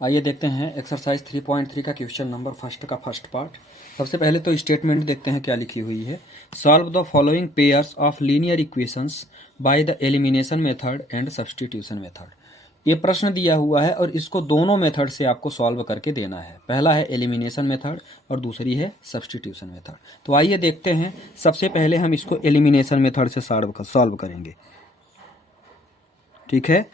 आइए देखते हैं एक्सरसाइज 3.3 का क्वेश्चन नंबर फर्स्ट का फर्स्ट पार्ट। सबसे पहले तो स्टेटमेंट देखते हैं क्या लिखी हुई है। Solve the following pairs of linear equations by the elimination method and substitution method. ये प्रश्न दिया हुआ है और इसको दोनों मेथड से आपको सॉल्व करके देना है। पहला है एलिमिनेशन मेथड और दूसरी है सब्स्टिट्यूशन मेथड। तो आइए देखते हैं। सबसे पहले हम इसको एलिमिनेशन मेथड से सॉल्व करेंगे, ठीक है।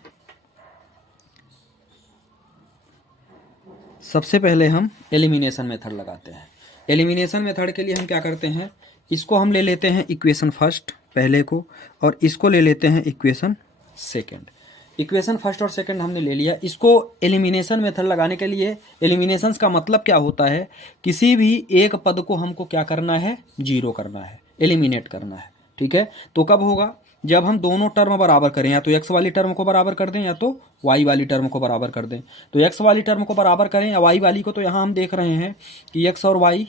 सबसे पहले हम एलिमिनेशन मेथड लगाते हैं। एलिमिनेशन मेथड के लिए हम क्या करते हैं, इसको हम ले लेते हैं इक्वेशन फर्स्ट पहले को, और इसको ले लेते हैं इक्वेशन सेकंड। इक्वेशन फर्स्ट और सेकंड हमने ले लिया। इसको एलिमिनेशन मेथड लगाने के लिए, एलिमिनेशंस का मतलब क्या होता है, किसी भी एक पद को हमको क्या करना है, जीरो करना है, एलिमिनेट करना है, ठीक है। तो कब होगा, जब हम दोनों टर्म बराबर करें, या तो एक्स वाली टर्म को बराबर कर दें या तो वाई वाली टर्म को बराबर कर दें। तो एक्स वाली टर्म को बराबर करें या वाई वाली को, तो यहाँ हम देख रहे हैं कि एक्स और वाई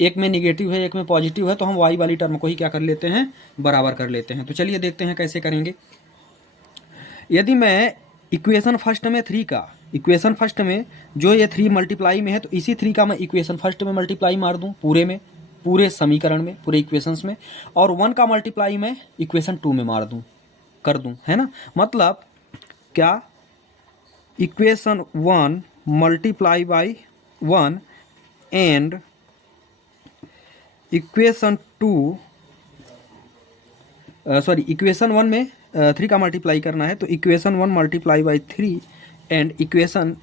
एक में निगेटिव है एक में पॉजिटिव है, तो हम वाई वाली टर्म को ही क्या कर लेते हैं, बराबर कर लेते हैं। तो चलिए देखते हैं कैसे करेंगे। यदि मैं इक्वेशन फर्स्ट में 3 का, इक्वेशन फर्स्ट में जो ये 3 मल्टीप्लाई में है, तो इसी 3 का मैं इक्वेशन फर्स्ट में मल्टीप्लाई मार दूँ पूरे में, पूरे समीकरण में, पूरे इक्वेशंस में, और 1 का मल्टीप्लाई मैं इक्वेशन 2 में मार दूँ, कर दूँ, है ना। मतलब क्या, equation 1 multiply by 1 and equation 2, sorry equation 1 में 3 का मल्टीप्लाई करना है, तो equation 1 multiply by 3 and equation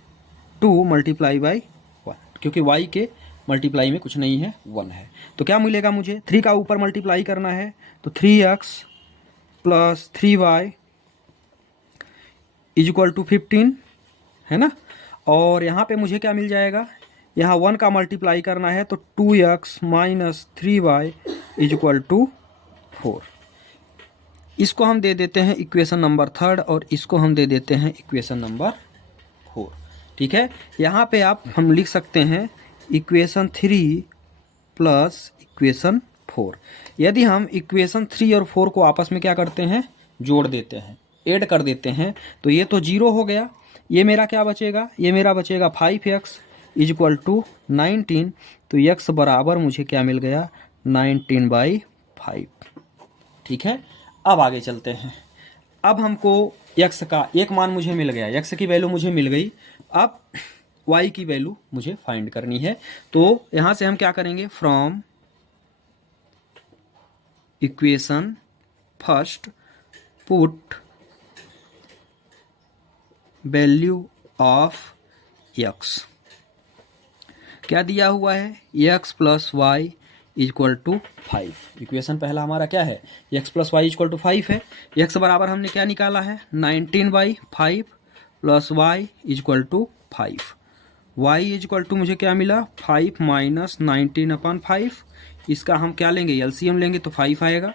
2 multiply by 1, क्योंकि y के मल्टीप्लाई में कुछ नहीं है, 1 है। तो क्या मिलेगा मुझे, 3 का ऊपर मल्टीप्लाई करना है, तो 3x plus 3y is equal to 15, है ना। और यहाँ पे मुझे क्या मिल जाएगा, यहाँ 1 का मल्टीप्लाई करना है, तो 2x minus 3y is equal to 4। इसको हम दे देते हैं इक्वेशन नंबर 3 और इसको हम दे देते हैं इक्वेशन नंबर 4, ठीक है। यहाँ पे आप हम लिख सकते हैं इक्वेशन 3 प्लस इक्वेशन 4। यदि हम इक्वेशन 3 और 4 को आपस में क्या करते हैं, जोड़ देते हैं, ऐड कर देते हैं, तो ये तो 0 हो गया। ये मेरा क्या बचेगा, ये मेरा बचेगा 5x इज इक्वल टू 19। तो x बराबर मुझे क्या मिल गया, 19/5, ठीक है। अब आगे चलते हैं। अब हमको x का एक मान मुझे मिल गया, x की वैल्यू मुझे मिल गई। अब y की वैल्यू मुझे फाइंड करनी है। तो यहाँ से हम क्या करेंगे, from equation first put value of x। क्या दिया हुआ है, x plus Y equal to 5। Equation पहला हमारा क्या है, x plus Y equal to 5 है। x बराबर हमने क्या निकाला है, 19/5 plus Y equal to 5। y equal to मुझे क्या मिला, 5 माइनस 19/5। इसका हम क्या लेंगे, एलसीएम लेंगे, तो 5 आएगा।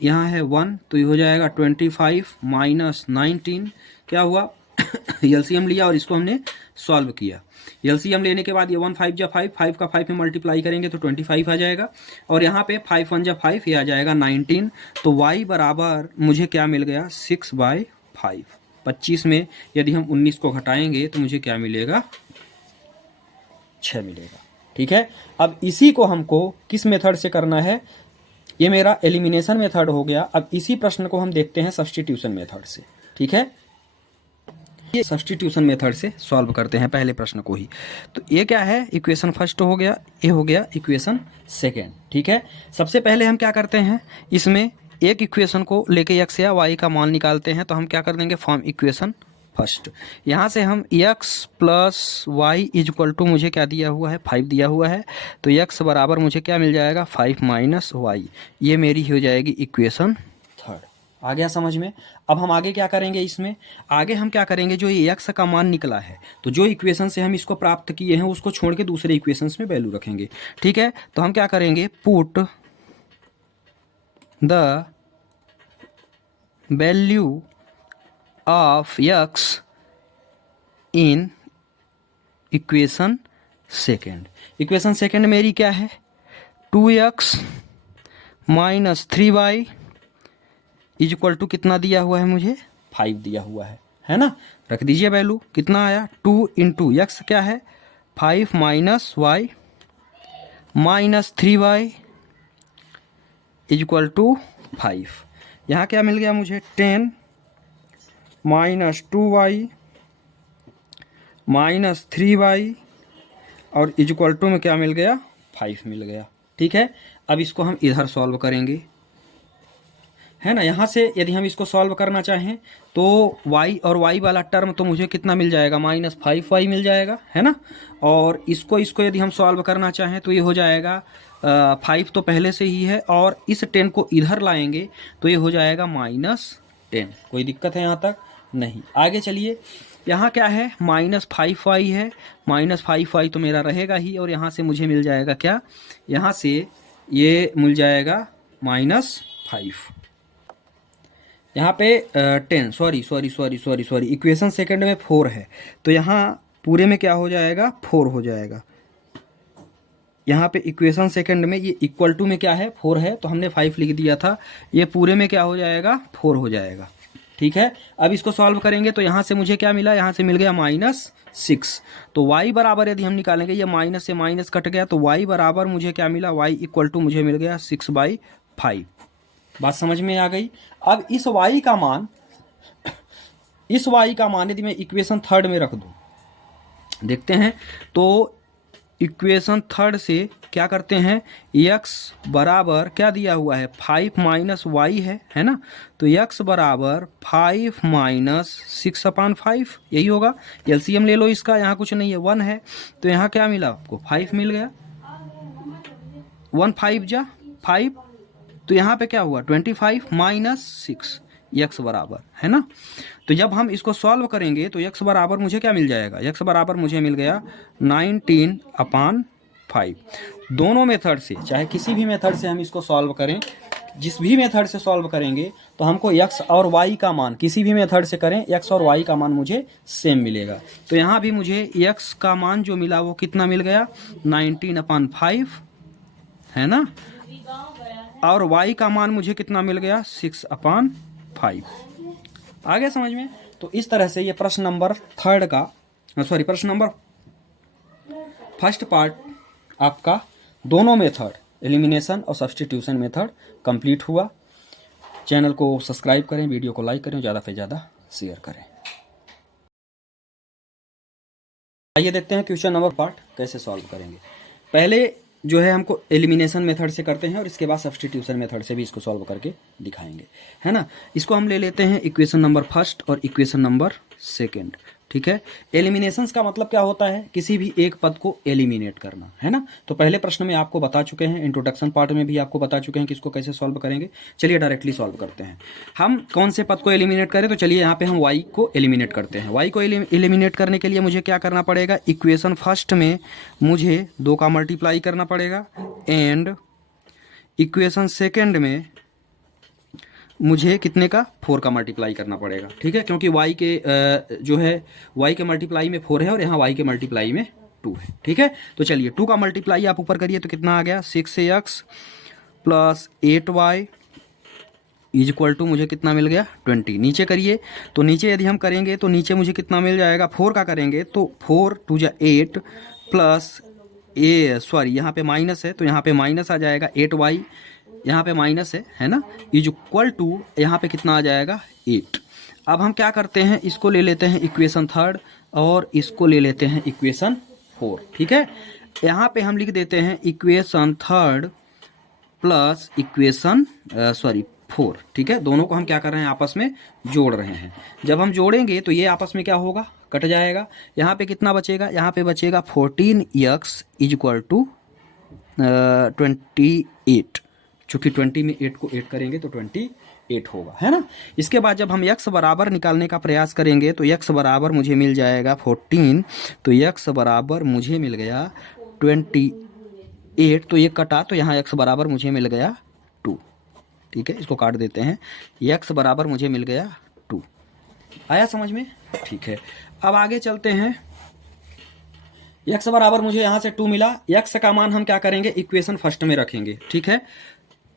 यहाँ है 1, तो ये हो जाएगा 25 माइनस 19, क्या हुआ एलसीएम लिया और इसको हमने सॉल्व किया। एलसीएम लेने के बाद ये 1 5 जा 5, 5 का 5 में मल्टीप्लाई करेंगे तो 25 आ जाएगा, और यहाँ पे 5 1 जा 5, ये आ जाएगा 19। तो y बराबर मुझे क्या मिल गया, 6/5। 25 में यदि हम 19 को घटाएंगे तो मुझे क्या मिलेगा, 6 मिलेगा, ठीक है। अब इसी को हमको किस मेथड से करना है, ये मेरा एलिमिनेशन मेथड हो गया। अब इसी प्रश्न को हम देखते हैं सब्स्टिट्यूशन मेथड से, ठीक है। ये सब्स्टिट्यूशन मेथड से सॉल्व करते हैं पहले प्रश्न को ही। तो ये क्या है, इक्वेशन फर्स्ट हो गया, ये हो गया इक्वेशन सेकेंड, ठीक है। सबसे पहले हम क्या करते हैं, इसमें एक इक्वेशन को लेके x या y का मान निकालते हैं। तो हम क्या कर देंगे, फ्रॉम इक्वेशन फर्स्ट, यहाँ से हम x plus Y is equal to, मुझे क्या दिया हुआ है, 5 दिया हुआ है। तो x बराबर मुझे क्या मिल जाएगा, 5 माइनस वाई। ये मेरी हो जाएगी इक्वेशन थर्ड। आ गया समझ में। अब हम आगे क्या करेंगे, इसमें आगे हम क्या करेंगे, जो ये x का मान निकला है, तो जो इक्वेशन से हम इसको प्राप्त किए हैं उसको छोड़ के दूसरे इक्वेशंस में वैल्यू रखेंगे, ठीक है। तो हम क्या करेंगे, put the value of x in equation second. Equation second मेरी क्या है, 2x minus 3y is equal to कितना दिया हुआ है मुझे, 5 दिया हुआ है है ना, रख दीजिए वैल्यू, कितना आया 2 इंटू एक्स क्या है 5 minus Y minus 3y is equal to 5। यहाँ क्या मिल गया मुझे 10 माइनस 2y माइनस 3y और इज इक्वल टू में क्या मिल गया 5 मिल गया। ठीक है, अब इसको हम इधर सॉल्व करेंगे, है ना। यहाँ से यदि हम इसको सॉल्व करना चाहें तो y और y वाला टर्म तो मुझे कितना मिल जाएगा माइनस 5y मिल जाएगा, है ना। और इसको यदि हम सॉल्व करना चाहें तो ये हो जाएगा 5 तो पहले से ही है और इस 10 को इधर लाएंगे तो ये हो जाएगा -10। कोई दिक्कत है यहाँ तक? नहीं। आगे चलिए, यहाँ क्या है -5y है, -5y तो मेरा रहेगा ही और यहाँ से मुझे मिल जाएगा क्या, यहाँ से ये मिल जाएगा -5। यहाँ पे 10 सॉरी इक्वेशन सेकंड में 4 है तो यहाँ पूरे में क्या हो जाएगा 4 हो जाएगा। यहाँ पे इक्वेशन सेकंड में ये इक्वल टू में क्या है 4 है तो हमने 5 लिख दिया था, ये पूरे में क्या हो जाएगा 4 हो जाएगा। ठीक है, अब इसको सॉल्व करेंगे तो यहाँ से मुझे क्या मिला, यहाँ से मिल गया -6। तो y बराबर यदि हम निकालेंगे, ये माइनस से माइनस कट गया तो y बराबर मुझे क्या मिला, y इक्वल टू मुझे मिल गया 6/5। बात समझ में आ गई। अब इस y का मान यदि मैं इक्वेशन थर्ड में रख दूं, देखते हैं तो इक्वेशन थर्ड से क्या करते हैं, x बराबर क्या दिया हुआ है 5 माइनस वाई है ना, तो x बराबर 5 माइनस 6/5 यही होगा। एलसीएम ले लो इसका, यहाँ कुछ नहीं है 1 है तो यहाँ क्या मिला आपको 5 मिल गया, 1 5 जा 5 तो यहाँ पे क्या हुआ 25 माइनस 6 x बराबर, है ना। तो जब हम इसको सॉल्व करेंगे तो x बराबर मुझे क्या मिल जाएगा, x बराबर मुझे मिल गया 19/5। दोनों मेथड से, चाहे किसी भी मेथड से हम इसको सॉल्व करें, जिस भी मेथड से सॉल्व करेंगे तो हमको x और y का मान, किसी भी मेथड से करें x और y का मान मुझे सेम मिलेगा। तो यहाँ भी मुझे x का मान जो मिला वो कितना मिल गया 19/5, है ना, और y का मान मुझे कितना मिल गया 6/5। आ गया समझ में। तो इस तरह से ये प्रश्न नंबर थर्ड का प्रश्न नंबर फर्स्ट पार्ट आपका दोनों मेथड एलिमिनेशन और सब्स्टिट्यूशन मेथड कंप्लीट हुआ। चैनल को सब्सक्राइब करें, वीडियो को लाइक करें, ज़्यादा से ज़्यादा शेयर करें। आइए देखते हैं क्वेश्चन नंबर पार्ट कैसे सॉल्व करेंगे। पहले जो है हमको एलिमिनेशन मेथड से करते हैं और इसके बाद सब्स्टिट्यूशन मेथड से भी इसको सॉल्व करके दिखाएंगे, है ना। इसको हम ले लेते हैं इक्वेशन नंबर फर्स्ट और इक्वेशन नंबर सेकंड। ठीक है, एलिमिनेशंस का मतलब क्या होता है, किसी भी एक पद को एलिमिनेट करना, है ना। तो पहले प्रश्न में आपको बता चुके हैं, इंट्रोडक्शन पार्ट में भी आपको बता चुके हैं कि इसको कैसे सॉल्व करेंगे। चलिए डायरेक्टली सॉल्व करते हैं। हम कौन से पद को एलिमिनेट करें, तो चलिए यहाँ पे हम y को एलिमिनेट करते हैं। y को एलिमिनेट करने के लिए मुझे क्या करना पड़ेगा, इक्वेशन फर्स्ट में मुझे 2 का मल्टीप्लाई करना पड़ेगा एंड इक्वेशन सेकेंड में मुझे कितने का 4 का मल्टीप्लाई करना पड़ेगा। ठीक है, क्योंकि y के जो है y के मल्टीप्लाई में 4 है और यहाँ y के मल्टीप्लाई में 2 है। ठीक है, तो चलिए 2 का मल्टीप्लाई आप ऊपर करिए तो कितना आ गया 6x plus 8y is equal to मुझे कितना मिल गया 20। नीचे करिए तो नीचे यदि हम करेंगे तो नीचे मुझे कितना मिल जाएगा, 4 का करेंगे तो 4 2 जा 8 प्लस यहाँ पे माइनस है तो यहाँ पे माइनस आ जाएगा 8y, यहाँ पे माइनस है ना, इज इक्वल टू यहाँ पे कितना आ जाएगा 8। अब हम क्या करते हैं, इसको ले लेते हैं इक्वेशन थर्ड और इसको ले लेते हैं इक्वेशन 4। ठीक है, यहाँ पे हम लिख देते हैं इक्वेशन थर्ड प्लस इक्वेशन 4। ठीक है, दोनों को हम क्या कर रहे हैं आपस में जोड़ रहे हैं। जब हम जोड़ेंगे तो ये आपस में क्या होगा, कट जाएगा। यहाँ पे कितना बचेगा, यहाँ पे बचेगा 14x इज इक्वल टू 28, चूँकि 20 में 8 को 8 करेंगे तो 28 होगा, है ना। इसके बाद जब हम x बराबर निकालने का प्रयास करेंगे तो x बराबर मुझे मिल जाएगा 14, तो x बराबर मुझे मिल गया 28, तो ये कटा तो यहाँ x बराबर मुझे मिल गया 2। ठीक है, इसको काट देते हैं, x बराबर मुझे मिल गया 2। आया समझ में? ठीक है, अब आगे चलते हैं। x बराबर मुझे यहाँ से 2 मिला, x का मान हम क्या करेंगे इक्वेशन फर्स्ट में रखेंगे। ठीक है,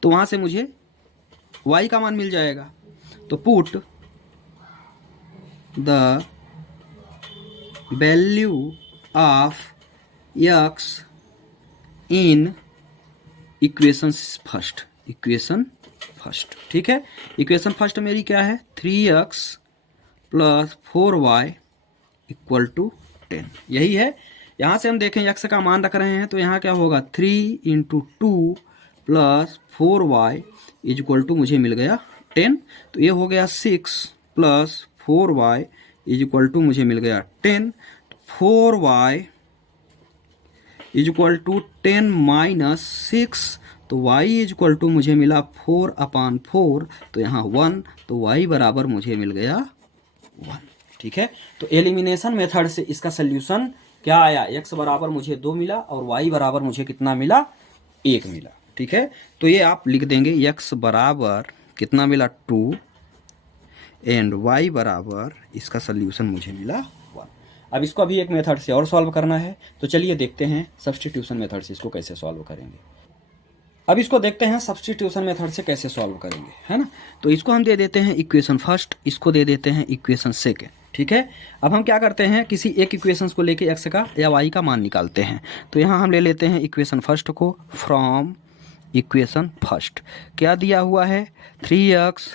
तो वहाँ से मुझे y का मान मिल जाएगा, तो put the value of x in equation first, equation first. ठीक है, इक्वेशन फर्स्ट मेरी क्या है, 3x plus 4y equal to 10, यही है। यहाँ से हम देखें x का मान रख रहे हैं तो यहाँ क्या होगा, 3 into 2 plus 4y is equal to मुझे मिल गया 10। तो ये हो गया 6 plus 4y is equal to मुझे मिल गया 10। 4y is equal to 10 minus 6, तो y इज इक्वल टू मुझे मिला 4/4, तो यहाँ 1, तो y बराबर मुझे मिल गया 1। ठीक है, तो एलिमिनेशन मेथड से इसका सोल्यूशन क्या आया, x बराबर मुझे 2 मिला और y बराबर मुझे कितना मिला, 1 मिला। ठीक है, तो ये आप लिख देंगे x बराबर कितना मिला 2 एंड y बराबर इसका सोल्यूशन मुझे मिला 1। अब इसको अभी एक मेथड से और सॉल्व करना है, तो चलिए देखते हैं सब्स्टिट्यूशन मेथड से इसको कैसे सॉल्व करेंगे। अब इसको देखते हैं सब्स्टिट्यूशन मेथड से कैसे सॉल्व करेंगे, है ना। तो इसको हम दे देते हैं इक्वेशन फर्स्ट, इसको दे देते हैं इक्वेशन सेकेंड। ठीक है, अब हम क्या करते हैं, किसी एक इक्वेशन को लेके x का या y का मान निकालते हैं। तो यहाँ हम ले लेते हैं इक्वेशन फर्स्ट को, फ्रॉम इक्वेशन फर्स्ट क्या दिया हुआ है, 3x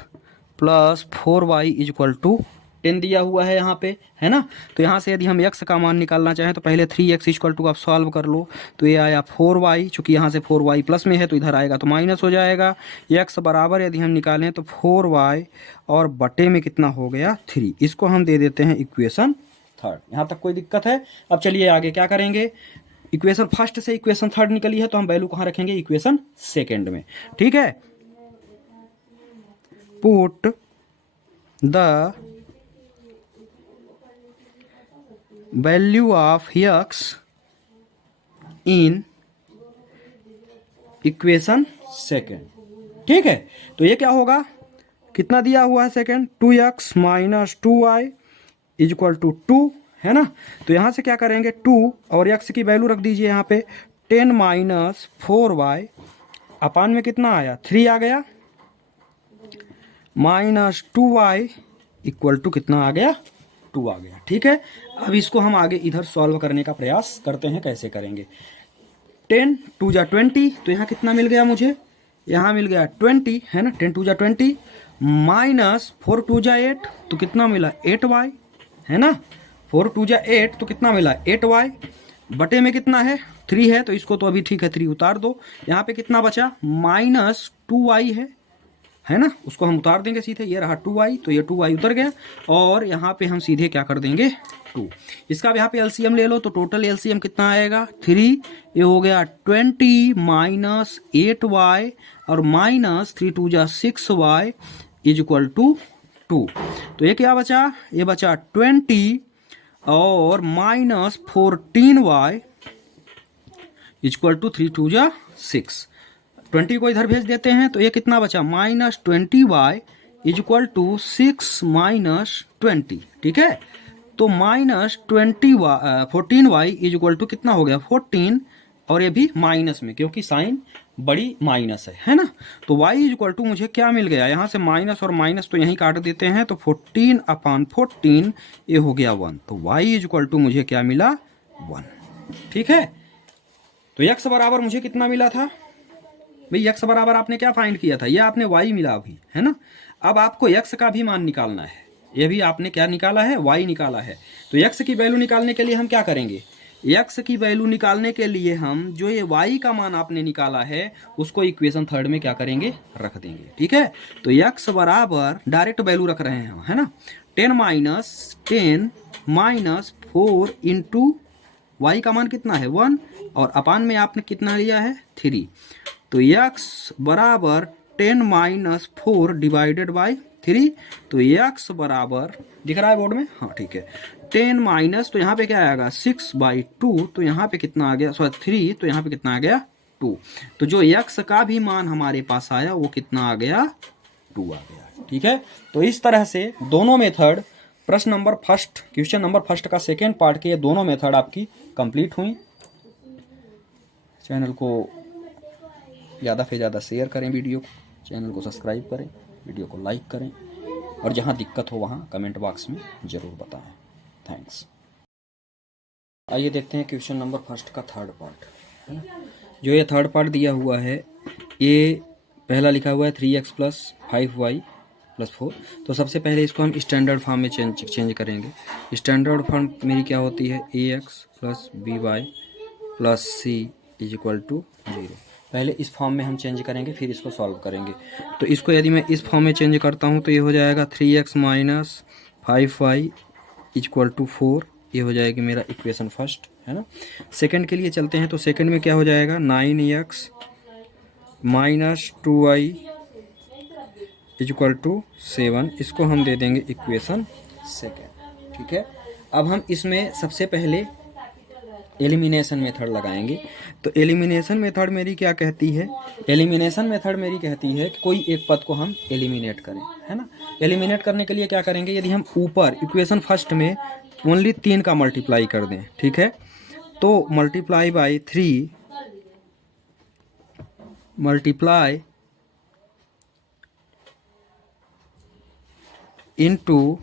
plus 4y is equal to 10 दिया हुआ है यहाँ पे, है ना। तो यहाँ से यदि हम x का मान निकालना चाहें तो पहले 3x इक्वल टू आप सॉल्व कर लो, तो ये आया 4y, चूंकि यहाँ से 4y प्लस में है तो इधर आएगा तो माइनस हो जाएगा। x बराबर यदि हम निकालें तो 4y और बटे में कितना हो गया 3, इसको हम दे देते हैं इक्वेशन थर्ड। यहाँ तक कोई दिक्कत है। अब चलिए आगे क्या करेंगे, इक्वेशन फर्स्ट से इक्वेशन थर्ड निकली है तो हम वैल्यू कहाँ रखेंगे, इक्वेशन सेकेंड में। ठीक है, put the value of x in equation second. ठीक है, तो ये क्या होगा, कितना दिया हुआ है second, 2x minus 2y is equal to 2, है ना। तो यहाँ से क्या करेंगे, 2 और x की वैल्यू रख दीजिए यहाँ पे, 10 माइनस 4y अपान में कितना आया 3 आ गया, माइनस 2y इक्वल टू कितना आ गया 2 आ गया। ठीक है, अब इसको हम आगे इधर सॉल्व करने का प्रयास करते हैं, कैसे करेंगे। 10 2 जा 20, तो यहाँ कितना मिल गया मुझे, यहाँ मिल गया 20, है ना। 10 2 जा 20 माइनस 4 2 जा 8, तो कितना मिला 8y, है ना। 4 2 जा 8 तो कितना मिला 8y, बटे में कितना है 3 है, तो इसको तो अभी ठीक है 3 उतार दो। यहाँ पे कितना बचा माइनस 2y है ना, उसको हम उतार देंगे सीधे, ये रहा 2y, तो ये 2y उतर गया और यहाँ पे हम सीधे क्या कर देंगे 2। इसका यहाँ पे एलसीएम ले लो, तो टोटल एलसीएम कितना आएगा 3, ये हो गया 20 माइनस 8y और माइनस 3 2 जा 6y इज इक्वल टू 2। तो ये क्या बचा, ये बचा 20 और minus 14y is equal to 3 2 जा 6। 20 को इधर भेज देते हैं, तो ये कितना बचा minus 20y is equal to 6 minus 20। ठीक है, तो minus 14y is equal to कितना हो गया 14, और ये भी माइनस में क्योंकि साइन बड़ी माइनस है ना। तो y इज इक्वल टू मुझे क्या मिल गया, यहाँ से माइनस और माइनस तो यहीं काट देते हैं, तो 14/14 ये हो गया 1, तो y इज इक्वल टू मुझे क्या मिला 1। ठीक है, तो x बराबर मुझे कितना मिला था भाई, x बराबर आपने क्या फाइंड किया था, ये आपने y मिला अभी, है ना। अब आपको x का भी मान निकालना है, ये भी आपने क्या निकाला है y निकाला है। तो x की वैल्यू निकालने के लिए हम क्या करेंगे, x की वैल्यू निकालने के लिए हम जो ये y का मान आपने निकाला है उसको इक्वेशन थर्ड में क्या करेंगे रख देंगे। ठीक है, तो x बराबर डायरेक्ट वैल्यू रख रहे हैं, है ना। 10 माइनस 4 इंटू y का मान कितना है 1 और अपान में आपने कितना लिया है 3, तो x बराबर 10 माइनस 4 डिवाइडेड बाई 3, तो x बराबर दिख रहा है बोर्ड में, हाँ ठीक है। 10 माइनस तो यहाँ पे क्या आएगा 6/2, तो यहाँ पे कितना आ गया, सॉरी 3, तो यहाँ पे कितना आ गया 2। तो जो x का भी मान हमारे पास आया वो कितना आ गया 2 आ गया। ठीक है, तो इस तरह से दोनों मेथड, प्रश्न number first, question number first का सेकेंड पार्ट के ये दोनों मेथड आपकी कंप्लीट हुई। चैनल को ज़्यादा से ज़्यादा शेयर करें, वीडियो को, चैनल को सब्सक्राइब करें, वीडियो को लाइक करें। और जहाँ दिक्कत हो वहाँ कमेंट बॉक्स में ज़रूर बताएं। थैंक्स। आइए देखते हैं क्वेश्चन नंबर फर्स्ट का थर्ड पार्ट, है ना। जो ये थर्ड पार्ट दिया हुआ है, ये पहला लिखा हुआ है 3x + 5y + 4। तो सबसे पहले इसको हम स्टैंडर्ड फॉर्म में चेंज करेंगे। स्टैंडर्ड फॉर्म मेरी क्या होती है, ax + by + c = 0। पहले इस फॉर्म में हम चेंज करेंगे, फिर इसको सॉल्व करेंगे। तो इसको यदि मैं इस फॉर्म में चेंज करता हूँ तो ये हो जाएगा 3x - 5y = 4। ये हो जाएगी मेरा इक्वेशन फर्स्ट, है ना। सेकंड के लिए चलते हैं, तो सेकंड में क्या हो जाएगा, 9x - 2y = 7। इसको हम दे देंगे इक्वेशन सेकंड, ठीक है। अब हम इसमें सबसे पहले एलिमिनेशन मेथड लगाएंगे। तो एलिमिनेशन मेथड मेरी क्या कहती है, एलिमिनेशन मेथड मेरी कहती है कि कोई एक पद को हम एलिमिनेट करें, है ना। एलिमिनेट करने के लिए क्या करेंगे, यदि हम ऊपर इक्वेशन फर्स्ट में ओनली 3 का मल्टीप्लाई कर दें, ठीक है, तो multiply by 3 multiply into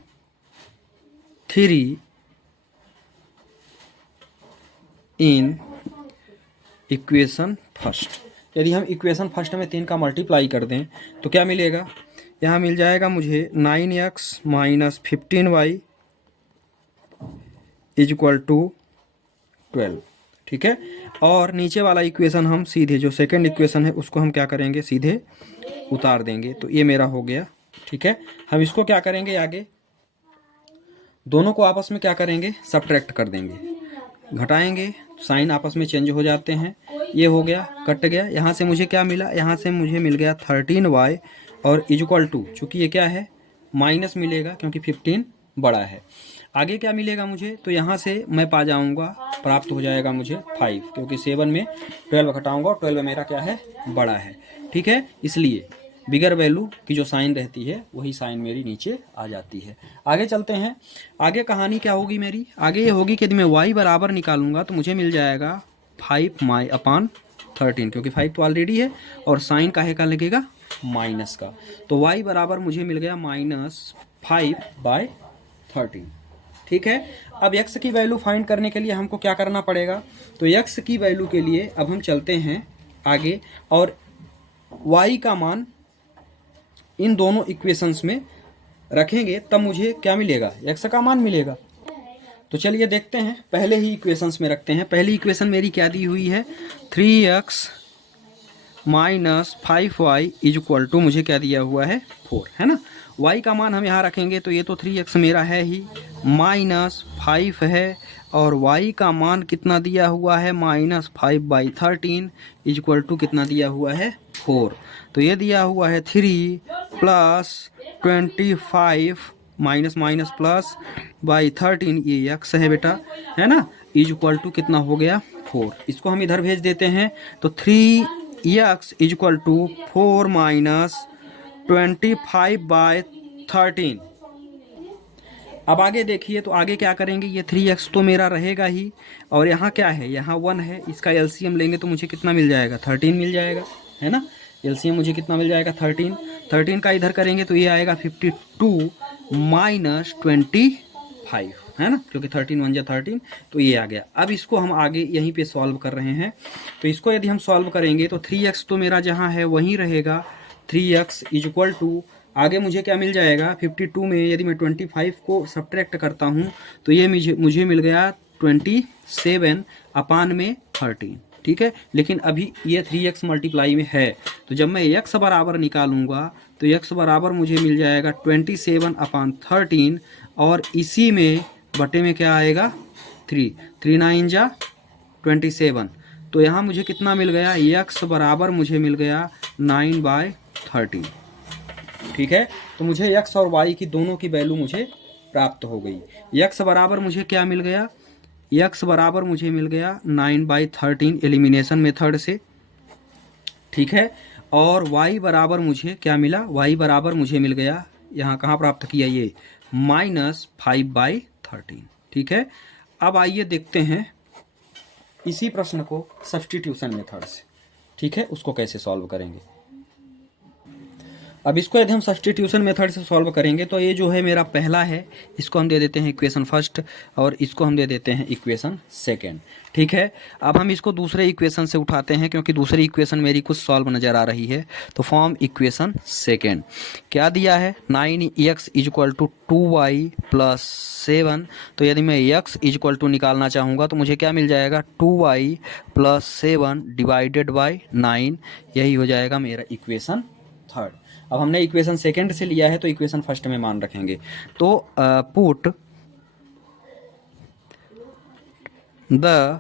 3 in equation first. यदि हम इक्वेशन फर्स्ट में 3 का मल्टीप्लाई कर दें तो क्या मिलेगा, यहाँ मिल जाएगा मुझे 9x - 15y = 12, ठीक है। और नीचे वाला इक्वेशन हम सीधे, जो सेकंड इक्वेशन है उसको हम क्या करेंगे, सीधे उतार देंगे। तो ये मेरा हो गया, ठीक है। हम इसको क्या करेंगे, आगे दोनों को आपस में क्या करेंगे, सब्ट्रैक्ट कर देंगे, घटाएंगे, साइन आपस में चेंज हो जाते हैं। ये हो गया, कट गया। यहाँ से मुझे क्या मिला, यहाँ से मुझे मिल गया 13y और = चूँकि ये क्या है, माइनस मिलेगा क्योंकि 15 बड़ा है। आगे क्या मिलेगा मुझे, तो यहाँ से मैं पा जाऊँगा, प्राप्त हो जाएगा मुझे 5, क्योंकि 7 में 12 घटाऊँगा और 12 मेरा क्या है, बड़ा है, ठीक है। इसलिए बिगर वैल्यू की जो साइन रहती है वही साइन मेरी नीचे आ जाती है। आगे चलते हैं। आगे कहानी क्या होगी मेरी, आगे ये होगी कि यदि मैं y बराबर निकालूंगा तो मुझे मिल जाएगा 5/13, क्योंकि 5 तो ऑलरेडी है और साइन काहे का लगेगा, माइनस का। तो y बराबर मुझे मिल गया -5/13, ठीक है। अब x की वैल्यू फाइंड करने के लिए हमको क्या करना पड़ेगा, तो x की वैल्यू के लिए अब हम चलते हैं आगे और y का मान इन दोनों इक्वेशंस में रखेंगे, तब मुझे क्या मिलेगा, x का मान मिलेगा। तो चलिए देखते हैं, पहले ही इक्वेशंस में रखते हैं। पहली इक्वेशन मेरी क्या दी हुई है, 3x - 5y = मुझे क्या दिया हुआ है, 4, है ना। y का मान हम यहाँ रखेंगे तो ये तो 3x मेरा है ही, -5 है, और y का मान कितना दिया हुआ है, -5/13 = कितना दिया हुआ है, 4। तो ये दिया हुआ है 3 + 25 -+ ये x है बेटा, है ना, = कितना हो गया, 4। इसको हम इधर भेज देते हैं, तो 3x = 4 - 25/13। अब आगे देखिए, तो आगे क्या करेंगे, ये 3x तो मेरा रहेगा ही, और यहाँ क्या है, यहाँ 1 है, इसका एलसीएम लेंगे तो मुझे कितना मिल जाएगा, 13 मिल जाएगा, है ना। एलसीएम मुझे कितना मिल जाएगा, 13 का इधर करेंगे तो ये आएगा 52 - 25, है ना, क्योंकि 13 × 1 = 13, तो ये आ गया। अब इसको हम आगे यहीं पे सॉल्व कर रहे हैं, तो इसको यदि हम सॉल्व करेंगे तो 3x तो मेरा जहाँ है वहीं रहेगा, 3x = आगे मुझे क्या मिल जाएगा, 52 में यदि मैं 25 को सब्ट्रैक्ट करता हूँ तो ये मुझे मिल गया 27/13, ठीक है। लेकिन अभी ये 3x मल्टीप्लाई में है, तो जब मैं x बराबर निकालूंगा तो x बराबर मुझे मिल जाएगा 27/13, और इसी में बटे में क्या आएगा, 3 9 × 27। तो यहाँ मुझे कितना मिल गया, x बराबर मुझे मिल गया 9/13, ठीक है। तो मुझे x और y की दोनों की वैल्यू मुझे प्राप्त हो गई। x बराबर मुझे क्या मिल गया, x बराबर मुझे मिल गया 9/13 एलिमिनेशन मेथड से, ठीक है। और y बराबर मुझे क्या मिला, y बराबर मुझे मिल गया, यहाँ कहाँ प्राप्त किया, ये -5/13, ठीक है। अब आइए देखते हैं इसी प्रश्न को सब्स्टिट्यूशन मेथड से, ठीक है, उसको कैसे सॉल्व करेंगे। अब इसको यदि हम सब्स्टिट्यूशन मेथड से सॉल्व करेंगे तो ये जो है मेरा पहला है, इसको हम दे देते हैं इक्वेशन फर्स्ट और इसको हम दे देते हैं इक्वेशन सेकेंड। ठीक है, अब हम इसको दूसरे इक्वेशन से उठाते हैं क्योंकि दूसरी इक्वेशन मेरी कुछ सॉल्व नज़र आ रही है। तो फॉर्म इक्वेशन सेकेंड क्या दिया है, 9x equal to 2y plus 7। तो यदि मैं x इजक्वल टू निकालना चाहूँगा तो मुझे क्या मिल जाएगा, 2y प्लस 7 डिवाइडेड बाई 9। यही हो जाएगा मेरा इक्वेशन थर्ड। अब हमने इक्वेशन सेकेंड से लिया है तो इक्वेशन फर्स्ट में मान रखेंगे। तो put the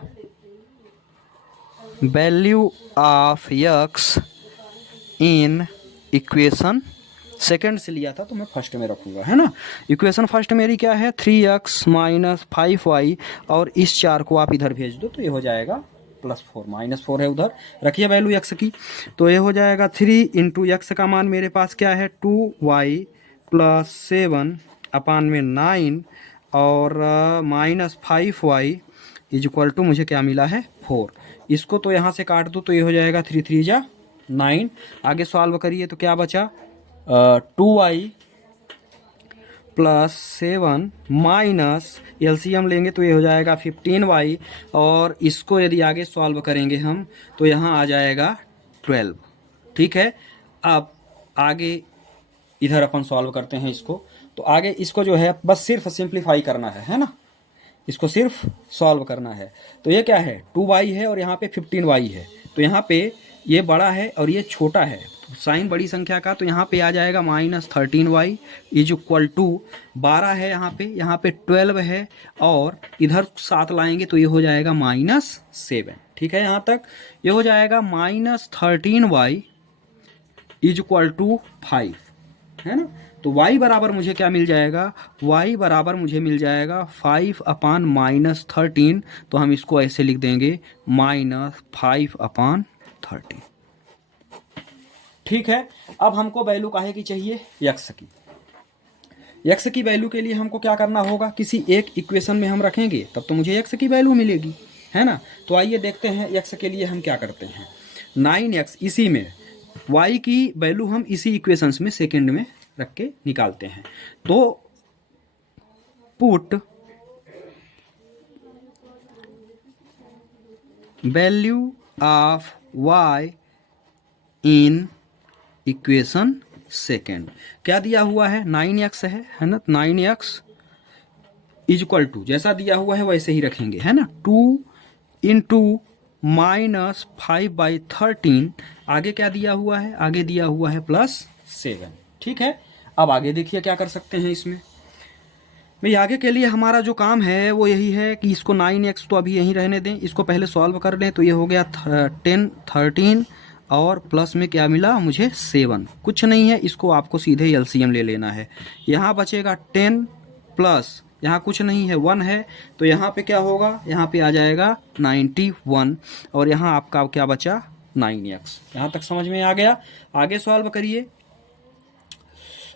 value of x in equation second से लिया था तो मैं फर्स्ट में रखूंगा, है ना। इक्वेशन फर्स्ट मेरी क्या है, 3x माइनस 5y, और इस 4 को आप इधर भेज दो तो ये हो जाएगा +4, -4 है उधर, रखिए वैल्यू x की। तो ये हो जाएगा 3 इंटू एक्स का मान मेरे पास क्या है, 2y प्लस 7 अपान में 9 और -5y इज इक्वल टू मुझे क्या मिला है, 4। इसको तो यहाँ से काट दो तो ये हो जाएगा 3 3 जा 9। आगे सॉल्व करिए तो क्या बचा, 2y प्लस 7 माइनस एलसीएम लेंगे तो ये हो जाएगा 15y, और इसको यदि आगे सॉल्व करेंगे हम तो यहाँ आ जाएगा 12। ठीक है, अब आगे इधर अपन सॉल्व करते हैं इसको। तो आगे इसको जो है बस सिर्फ सिंप्लीफाई करना है ना, इसको सिर्फ सॉल्व करना है। तो ये क्या है, 2y है और यहाँ पे 15y है, तो यहाँ पे ये बड़ा है और ये छोटा है, साइन बड़ी संख्या का, तो यहाँ पे आ जाएगा -13y इज इक्वल टू 12 है, यहाँ पे 12 है, और इधर 7 लाएंगे तो ये हो जाएगा -7। ठीक है, यहाँ तक ये हो जाएगा -13y इज इक्वल टू 5, है ना। तो y बराबर मुझे क्या मिल जाएगा, y बराबर मुझे मिल जाएगा 5 अपान -13। तो हम इसको ऐसे लिख देंगे -5 अपान 13। ठीक है, अब हमको वैल्यू काहे की चाहिए, x की। x की वैल्यू के लिए हमको क्या करना होगा, किसी एक इक्वेशन में हम रखेंगे तब तो मुझे x की वैल्यू मिलेगी, है ना। तो आइए देखते हैं x के लिए हम क्या करते हैं। 9x इसी में, y की वैल्यू हम इसी इक्वेशंस में सेकेंड में रख के निकालते हैं। तो put value of y in equation second, क्या दिया हुआ है, 9x है ना। 9x इज इक्वल टू जैसा दिया हुआ है वैसे ही रखेंगे, है ना। 2 इंटू -5/13, आगे क्या दिया हुआ है, आगे दिया हुआ है +7। ठीक है, अब आगे देखिए क्या कर सकते हैं इसमें। भाई आगे के लिए हमारा जो काम है वो यही है कि इसको 9x तो अभी यहीं रहने दें, इसको पहले सॉल्व कर लें। तो ये हो गया 10 13 और प्लस में क्या मिला मुझे 7, कुछ नहीं है, इसको आपको सीधे एलसीएम ले लेना है। यहाँ बचेगा 10 प्लस यहाँ कुछ नहीं है 1 है, तो यहाँ पे क्या होगा, यहाँ पे आ जाएगा 91, और यहाँ आपका क्या बचा 9x। यहाँ तक समझ में आ गया। आगे सॉल्व करिए।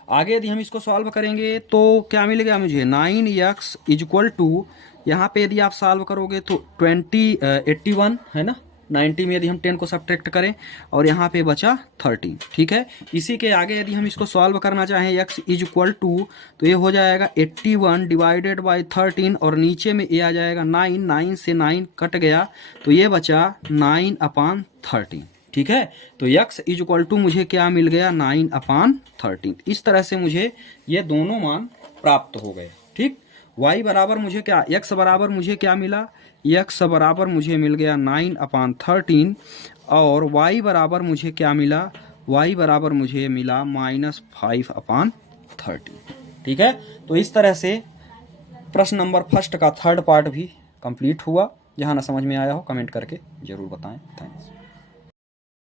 आगे यदि हम इसको सॉल्व करेंगे तो क्या मिलेगा मुझे, 9x इज इक्वल टू, यहाँ पे यदि आप सॉल्व करोगे तो 81 है ना। 90 में यदि हम 10 को सब्ट्रैक्ट करें और यहाँ पे बचा 13। ठीक है, इसी के आगे यदि हम इसको सॉल्व करना चाहें x इज इक्वल टू, तो ये हो जाएगा 81 डिवाइडेड बाई 13, और नीचे में ये आ जाएगा 9, 9 से 9 कट गया तो ये बचा 9 अपान 13। ठीक है, तो x इज इक्वल टू मुझे क्या मिल गया, 9 अपान 13। इस तरह से मुझे ये दोनों मान प्राप्त हो गए। ठीक, y बराबर मुझे क्या, x बराबर मुझे क्या मिला, x बराबर मुझे मिल गया 9 अपान 13, और y बराबर मुझे क्या मिला, y बराबर मुझे मिला -5 अपान 13। ठीक है, तो इस तरह से प्रश्न नंबर फर्स्ट का थर्ड पार्ट भी कंप्लीट हुआ। जहाँ ना समझ में आया हो कमेंट करके ज़रूर बताएं। थैंक्स।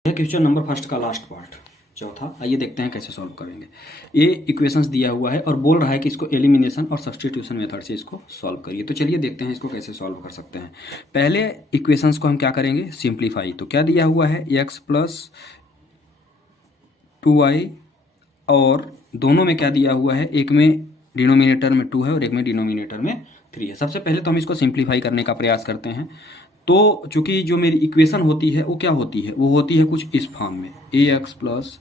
क्वेश्चन नंबर फर्स्ट का लास्ट पार्ट चौथा, आइए देखते हैं कैसे सॉल्व करेंगे। ये इक्वेशंस दिया हुआ है और बोल रहा है कि इसको एलिमिनेशन और सब्स्टिट्यूशन मेथड से इसको सॉल्व करिए। तो चलिए देखते हैं इसको कैसे सॉल्व कर सकते हैं। पहले इक्वेशंस को हम क्या करेंगे, सिंप्लीफाई। तो क्या दिया हुआ है, x प्लस 2y, और दोनों में क्या दिया हुआ है, एक में डिनोमिनेटर में 2 है और एक में डिनोमिनेटर में 3 है। सबसे पहले तो हम इसको सिंप्लीफाई करने का प्रयास करते हैं। तो चूंकि जो मेरी इक्वेशन होती है वो क्या होती है, वो होती है कुछ इस फॉर्म में, ax plus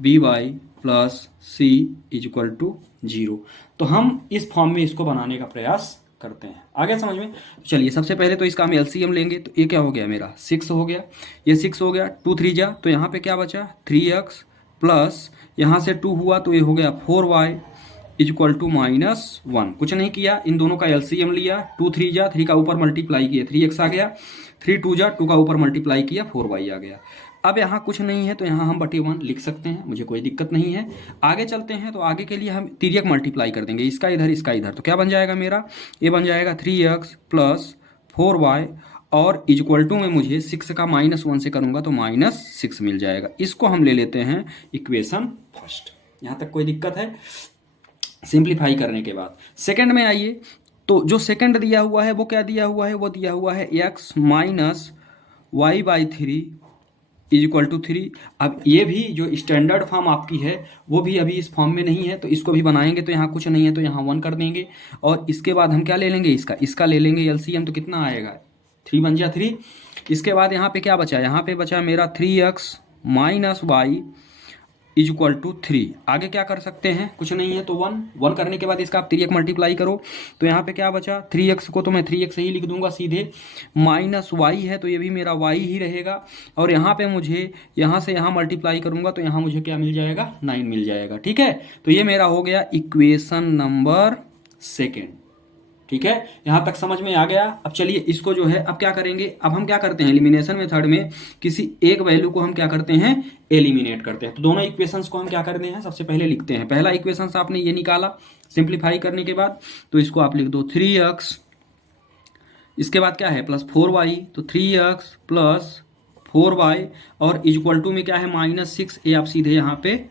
by plus C is equal to 0। तो हम इस फॉर्म में इसको बनाने का प्रयास करते हैं। आगे समझ में? चलिए सबसे पहले तो इसका हम एलसीएम लेंगे। तो ये क्या हो गया मेरा 6 हो गया, ये 6 हो गया, 2 3 जा, तो यहाँ पे क्या बचा 3x प्लस यहाँ से 2 हुआ तो ये हो गया 4y इज इक्वल टू -1। कुछ नहीं किया, इन दोनों का एलसीएम लिया, 2 3 जा, 3 का ऊपर मल्टीप्लाई किया 3x आ गया, 3 2 जा, 2 का ऊपर मल्टीप्लाई किया 4y आ गया। अब यहाँ कुछ नहीं है तो यहाँ हम बटे 1 लिख सकते हैं, मुझे कोई दिक्कत नहीं है। आगे चलते हैं तो आगे के लिए हम तिर्यक मल्टीप्लाई कर देंगे, इसका इधर इसका इधर, तो क्या बन जाएगा मेरा, ये बन जाएगा 3x प्लस 4y और इक्वल टू में मुझे 6 का -1 से करूँगा तो -6 मिल जाएगा। इसको हम ले लेते हैं इक्वेशन फर्स्ट। यहाँ तक कोई दिक्कत है? सिंप्लीफाई करने के बाद सेकंड में आइए। तो जो सेकंड दिया हुआ है वो क्या दिया हुआ है, वो दिया हुआ है x minus Y by 3 is equal to 3। अब ये भी जो स्टैंडर्ड फॉर्म आपकी है वो भी अभी इस फॉर्म में नहीं है, तो इसको भी बनाएंगे। तो यहाँ कुछ नहीं है तो यहाँ 1 कर देंगे और इसके बाद हम क्या ले लेंगे, इसका ले लेंगे एलसीएम। तो कितना आएगा 3 बन जा 3। इसके बाद यहाँ पे क्या बचा, यहाँ पे बचा मेरा 3x minus Y is equal to 3। आगे क्या कर सकते हैं, कुछ नहीं है तो 1 करने के बाद इसका आप 3x मल्टीप्लाई करो। तो यहाँ पे क्या बचा 3x को तो मैं 3x ही लिख दूंगा सीधे, माइनस वाई है तो ये भी मेरा y ही रहेगा। और यहाँ पे मुझे यहाँ से यहाँ मल्टीप्लाई करूंगा तो यहाँ मुझे क्या मिल जाएगा 9 मिल जाएगा। ठीक है, तो ये मेरा हो गया इक्वेशन नंबर सेकेंड। ठीक है, यहां तक समझ में आ गया। अब चलिए इसको जो है अब क्या करेंगे, अब हम क्या करते हैं एलिमिनेशन मेथड में किसी एक वैल्यू को हम क्या करते हैं एलिमिनेट करते हैं। तो दोनों इक्वेशंस को हम क्या करते हैं सबसे पहले लिखते हैं। पहला इक्वेशन आपने ये निकाला सिंप्लीफाई करने के बाद, तो इसको आप लिख दो 3x, इसके बाद क्या है प्लस 4y, तो 3x प्लस 4y और इक्वल टू में क्या है -6। ये आप सीधे यहाँ पे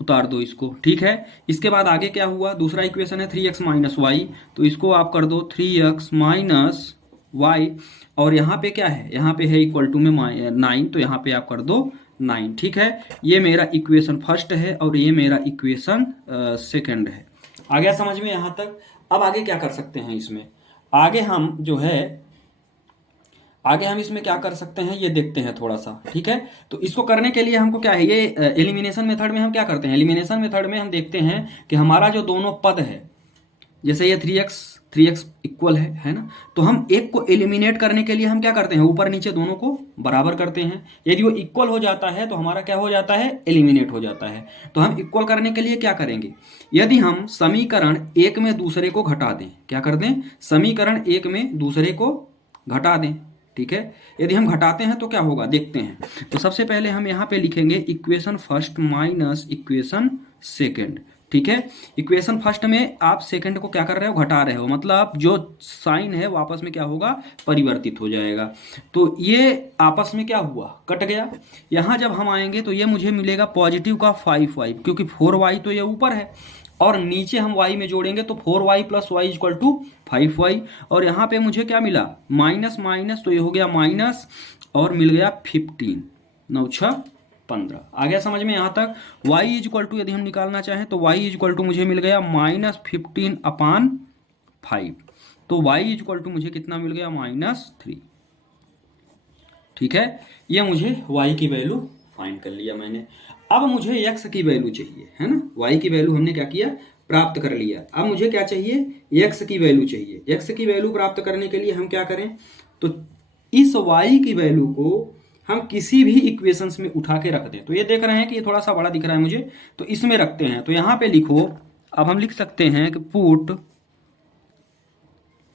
उतार दो इसको। ठीक है, इसके बाद आगे क्या हुआ, दूसरा इक्वेशन है 3x माइनस वाई, तो इसको आप कर दो 3x माइनस वाई और यहाँ पे क्या है, यहाँ पे है इक्वल टू में 9, तो यहाँ पे आप कर दो 9। ठीक है, ये मेरा इक्वेशन फर्स्ट है और ये मेरा इक्वेशन सेकंड है। आ गया समझ में यहाँ तक? अब आगे क्या कर सकते हैं इसमें, आगे हम जो है आगे हम इसमें क्या कर सकते हैं ये देखते हैं थोड़ा सा। ठीक है, तो इसको करने के लिए हमको क्या है, ये एलिमिनेशन मेथड में हम क्या करते हैं, एलिमिनेशन मेथड में हम देखते हैं कि हमारा जो दोनों पद है, जैसे ये 3x इक्वल है ना, तो हम एक को एलिमिनेट करने के लिए हम क्या करते हैं ऊपर नीचे दोनों को बराबर करते हैं। यदि वो इक्वल हो जाता है तो हमारा क्या हो जाता है एलिमिनेट हो जाता है। तो हम इक्वल करने के लिए क्या करेंगे, यदि हम समीकरण एक में दूसरे को घटा दें, क्या कर दें समीकरण एक में दूसरे को घटा दें। ठीक है, यदि हम घटाते हैं तो क्या होगा देखते हैं। तो सबसे पहले हम यहाँ पे लिखेंगे equation first minus equation second. ठीक है, इक्वेशन फर्स्ट में आप सेकंड को क्या कर रहे हो घटा रहे हो, मतलब जो साइन है वो आपस में क्या होगा परिवर्तित हो जाएगा। तो ये आपस में क्या हुआ कट गया। यहाँ जब हम आएंगे तो ये मुझे मिलेगा पॉजिटिव का 5y, क्योंकि 4y तो ये ऊपर है और नीचे हम y में जोड़ेंगे तो 4y plus Y equal to 5y। और यहाँ पे मुझे क्या मिला माइनस माइनस, तो ये हो गया माइनस और मिल गया 15, 9 6 15। आ गया समझ में यहाँ तक। y इक्वल टू यदि हम निकालना चाहें तो y इक्वल टू मुझे मिल गया -15/5, तो y इक्वल टू मुझे कितना मिल गया -3। ठीक है, ये मुझे y की वैल्यू फाइंड कर लिया मैंने। अब मुझे x की वैल्यू चाहिए, है ना, y की वैल्यू हमने क्या किया प्राप्त कर लिया। अब मुझे क्या चाहिए x की वैल्यू चाहिए। x की वैल्यू प्राप्त करने के लिए हम क्या करें, तो इस y की वैल्यू को हम किसी भी इक्वेशंस में उठा के रख दें। तो ये देख रहे हैं कि ये थोड़ा सा बड़ा दिख रहा है मुझे, तो इसमें रखते हैं। तो यहाँ पे लिखो, अब हम लिख सकते हैं कि put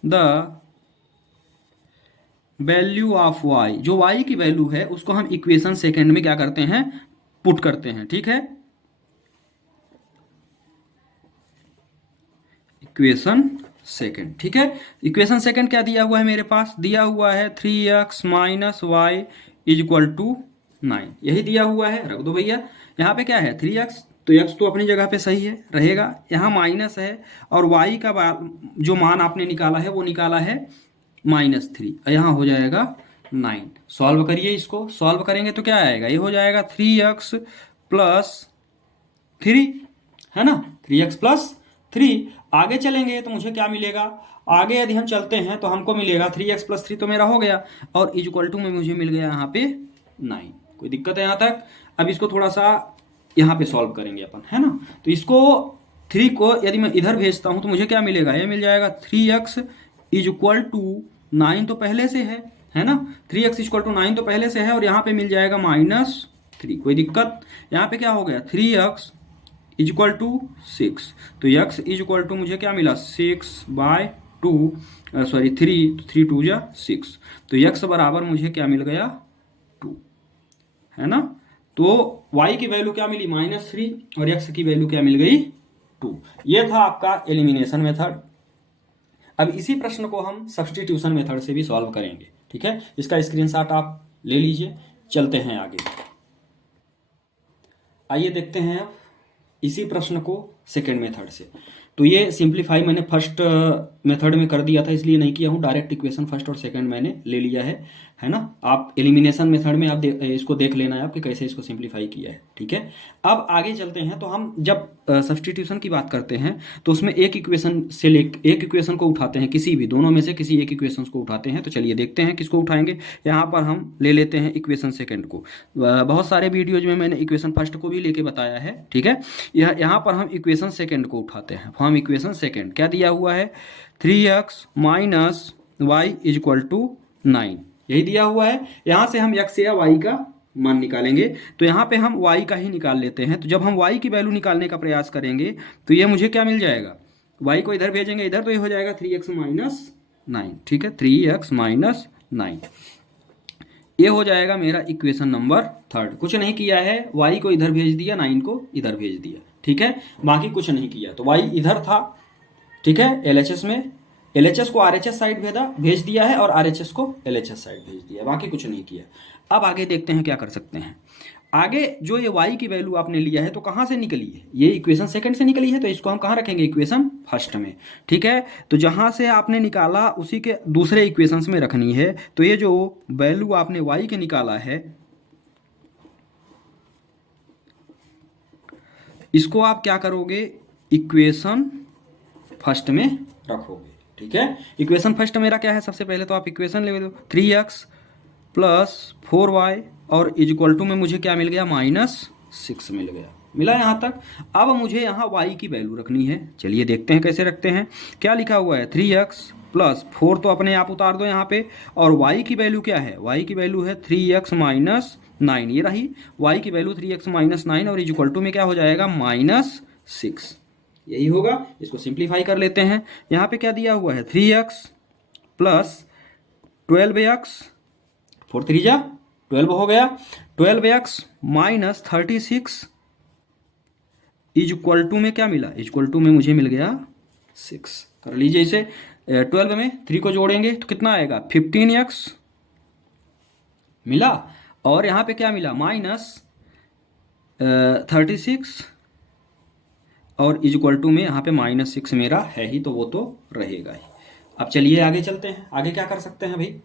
the value of y, जो y की वैल्यू है उसको हम इक्वेशन सेकंड में क्या करते हैं पुट करते हैं। ठीक है, इक्वेशन सेकंड। ठीक है, इक्वेशन सेकंड क्या दिया हुआ है मेरे पास, दिया हुआ है 3x minus Y is equal to 9, यही दिया हुआ है, रख दो भैया। यहाँ पे क्या है 3x, तो x तो अपनी जगह पे सही है रहेगा, यहाँ माइनस है और y का जो मान आपने निकाला है वो निकाला है -3, यहाँ हो जाएगा 9। सॉल्व करिए, इसको सॉल्व करेंगे तो क्या आएगा, ये हो जाएगा 3x प्लस 3, है ना, 3x प्लस 3। आगे चलेंगे तो मुझे क्या मिलेगा, आगे यदि हम चलते हैं तो हमको मिलेगा 3x प्लस 3 तो मेरा हो गया और इक्वल टू में मुझे मिल गया यहाँ पे 9। कोई दिक्कत है यहाँ तक? अब इसको थोड़ा सा यहाँ पे सॉल्व करेंगे अपन, है ना। तो इसको 3 को यदि मैं इधर भेजता हूँ तो मुझे क्या मिलेगा, ये मिल जाएगा 3x इज इक्वल टू 9 तो पहले से है ना। 3x इक्वल टू 9 तो पहले से है, और यहाँ पे मिल जाएगा -3। कोई दिक्कत, यहाँ पे क्या हो गया 3x इज इक्वल टू 6, तो x इज इक्वल टू मुझे क्या मिला 6/2, सॉरी 3, 3 2 जा 6, तो x बराबर मुझे क्या मिल गया 2, है ना। तो y की वैल्यू क्या मिली -3 और x की वैल्यू क्या मिल गई 2। ये था आपका एलिमिनेशन मेथड। अब इसी प्रश्न को हम सब्स्टिट्यूशन मेथड से भी सॉल्व करेंगे, ठीक है। इसका स्क्रीनशॉट आप ले लीजिए, चलते हैं आगे। आइए देखते हैं अब इसी प्रश्न को सेकेंड मेथड से। तो ये सिंप्लीफाई मैंने फर्स्ट मेथड में कर दिया था, इसलिए नहीं किया हूँ। डायरेक्ट इक्वेशन फर्स्ट और सेकंड मैंने ले लिया है ना। आप एलिमिनेशन मेथड में आप इसको देख लेना है आपके कैसे इसको सिंप्लीफाई किया है, ठीक है। अब आगे चलते हैं। तो हम जब सब्स्टिट्यूशन की बात करते हैं तो उसमें एक इक्वेशन से एक इक्वेशन को उठाते हैं, किसी भी दोनों में से किसी एक इक्वेशन को उठाते हैं। तो चलिए देखते हैं किसको उठाएंगे। यहाँ पर हम ले लेते हैं इक्वेशन सेकेंड को। बहुत सारे वीडियोज में मैंने इक्वेशन फर्स्ट को भी लेके बताया है, ठीक है। यहाँ पर हम इक्वेशन सेकेंड को उठाते हैं। फॉर्म इक्वेशन सेकेंड क्या दिया हुआ है 3x minus Y is equal to 9, यही दिया हुआ है। यहां से हम x या y का मान निकालेंगे। तो यहाँ पे हम y का ही निकाल लेते हैं। तो जब हम y की वैल्यू निकालने का प्रयास करेंगे तो ये मुझे क्या मिल जाएगा, y को इधर भेजेंगे इधर, तो ये हो जाएगा 3x माइनस 9, ठीक है। 3x माइनस 9 ये हो जाएगा मेरा इक्वेशन नंबर थर्ड। कुछ नहीं किया है, y को इधर भेज दिया, 9 को इधर भेज दिया, ठीक है। बाकी कुछ नहीं किया। तो y इधर था, ठीक है, LHS में, LHS को RHS साइड भेज दिया है और RHS को LHS साइड भेज दिया, बाकी कुछ नहीं किया। अब आगे देखते हैं क्या कर सकते हैं। आगे जो ये y की वैल्यू आपने लिया है तो कहाँ से निकली है, ये इक्वेशन सेकंड से निकली है, तो इसको हम कहाँ रखेंगे इक्वेशन फर्स्ट में, ठीक है। तो जहाँ से आपने निकाला उसी के दूसरे इक्वेशंस में रखनी है। तो ये जो वैल्यू आपने y के निकाला है इसको आप क्या करोगे इक्वेशन फर्स्ट में रखोगे, ठीक है। इक्वेशन फर्स्ट मेरा क्या है, सबसे पहले तो आप इक्वेशन ले लो 3x प्लस 4y और इज इक्वल टू में मुझे क्या मिल गया -6 मिल गया, मिला यहाँ तक। अब मुझे यहाँ y की वैल्यू रखनी है। चलिए देखते हैं कैसे रखते हैं। क्या लिखा हुआ है 3x प्लस 4 तो अपने आप उतार दो यहाँ पे, और y की वैल्यू क्या है, y की वैल्यू है 3x माइनस 9, ये रही y की वैल्यू 3x माइनस 9 और इज इक्वल टू में क्या हो जाएगा -6, यही होगा। इसको सिंप्लीफाई कर लेते हैं। यहाँ पे क्या दिया हुआ है 3x प्लस 12x, 4 3 जा 12 हो गया, 12x minus 36 is equal to में क्या मिला, इज इक्वल टू में मुझे मिल गया 6। कर लीजिए इसे, 12 में 3 को जोड़ेंगे तो कितना आएगा 15x मिला, और यहाँ पे क्या मिला -36 और इज इक्वल टू में यहाँ पे -6 मेरा है ही, तो वो तो रहेगा ही। अब चलिए आगे चलते हैं। आगे क्या कर सकते हैं भाई,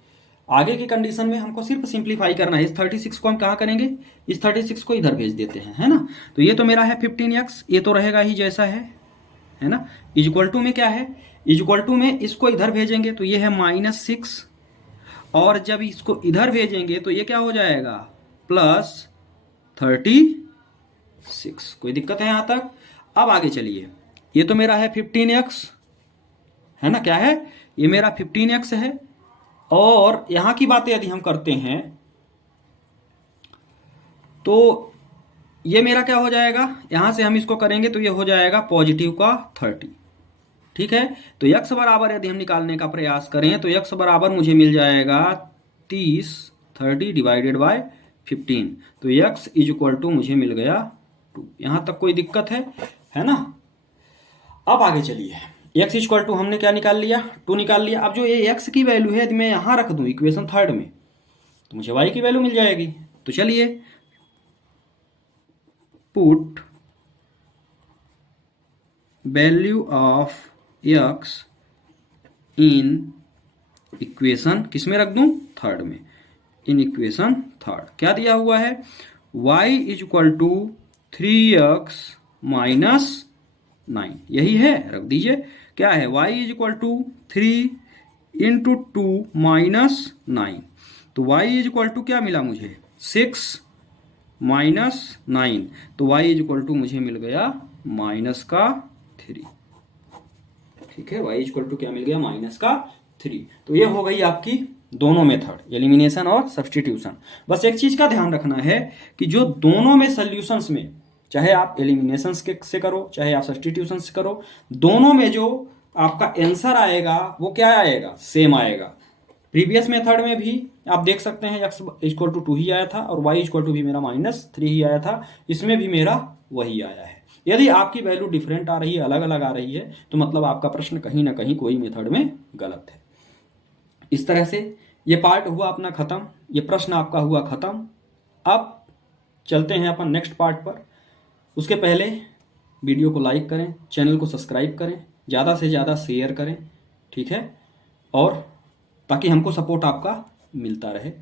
आगे की कंडीशन में हमको सिर्फ सिंप्लीफाई करना है। इस 36 को हम कहाँ करेंगे, इस 36 को इधर भेज देते हैं, है ना। तो ये तो मेरा है 15x, ये तो रहेगा ही जैसा है ना। इज इक्वल टू में क्या है, इज इक्वल टू में इसको इधर भेजेंगे तो ये है -6, और जब इसको इधर भेजेंगे तो ये क्या हो जाएगा +36। कोई दिक्कत है यहाँ तक। अब आगे चलिए, ये तो मेरा है 15x, है ना, क्या है ये मेरा 15x है। और यहां की बातें यदि हम करते हैं तो ये मेरा क्या हो जाएगा, यहां से हम इसको करेंगे तो ये हो जाएगा पॉजिटिव का 30, ठीक है। तो x बराबर यदि हम निकालने का प्रयास करें तो x बराबर मुझे मिल जाएगा 30 डिवाइडेड बाय 15, तो x इज इक्वल टू मुझे मिल गया 2। यहां तक कोई दिक्कत है ना। अब आगे चलिए, x इक्वल टू हमने क्या निकाल लिया 2 निकाल लिया। अब जो ये x की वैल्यू है यदि मैं यहां रख दूं इक्वेशन थर्ड में तो मुझे y की वैल्यू मिल जाएगी। तो चलिए put value of x in equation किस में रख दूं, थर्ड में, इन इक्वेशन थर्ड। क्या दिया हुआ है y is equal to 3x minus 9, यही है, रख दीजिए। क्या है y is equal to 3 into 2 minus 9, तो y इज इक्वल टू क्या मिला मुझे 6 -9, तो y इज इक्वल टू मुझे मिल गया -3। ठीक है, y इज इक्वल टू क्या मिल गया, -3। तो ये हो गई आपकी दोनों मेथड, एलिमिनेशन और सब्स्टिट्यूशन। बस एक चीज का ध्यान रखना है कि जो दोनों में सॉल्यूशंस में, चाहे आप एलिमिनेशन से करो चाहे आप सब्स्टिट्यूशन से करो, दोनों में जो आपका आंसर आएगा वो क्या आएगा, सेम आएगा। प्रीवियस मेथड में भी आप देख सकते हैं x इक्वल टू 2 ही आया था और y इक्वल टू भी मेरा -3 ही आया था, इसमें भी मेरा वही आया है। यदि आपकी वैल्यू डिफरेंट आ रही है, अलग अलग आ रही है, तो मतलब आपका प्रश्न कहीं ना कहीं कोई मेथड में गलत है। इस तरह से ये पार्ट हुआ अपना खत्म, ये प्रश्न आपका हुआ खत्म। अब चलते हैं अपन नेक्स्ट पार्ट पर। उसके पहले वीडियो को लाइक करें, चैनल को सब्सक्राइब करें, ज़्यादा से ज़्यादा शेयर करें, ठीक है, और ताकि हमको सपोर्ट आपका मिलता रहे।